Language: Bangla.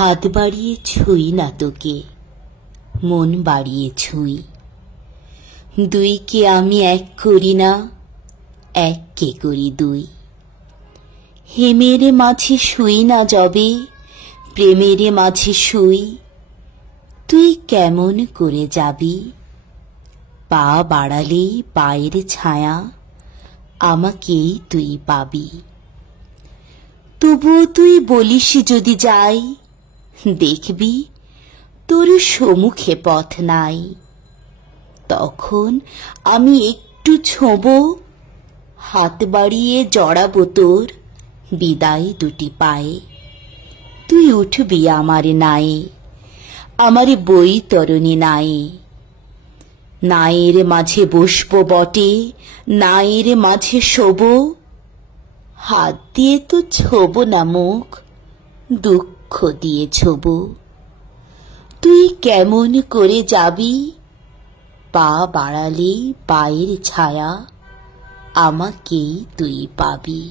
হাত বাড়িয়ে ছুঁই না তোকে, মন বাড়িয়ে ছুঁই। দুইকে আমি এক করি না, এককে করি দুই। হেমের মাঝে শুই না যবে, প্রেমের মাঝে শুই। তুই কেমন করে যাবি? পা বাড়ালেই পায়ের ছায়া, আমাকেই তুই পাবি। তবুও তুই বলিস যদি যাই, দেখবি তোর সম্মুখে পথ নাই। তখন আমি একটু ছোঁবো, হাত বাড়িয়ে জড়াবো তোর বিদায় দুটি পায়ে। তুই উঠবি আমার নায়ে, আমার বৈতরণী নায়ে। নায়ের মাঝে বসবো বটে, নায়ের মাঝে শোবো। হাত দিয়ে তো ছোবো না মুখ, দুঃখ দিয়ে ছোবো। তুই কেমন করে যাবি? পা বাড়ালেই পায়ের ছায়া, আমাকেই তুই পাবি।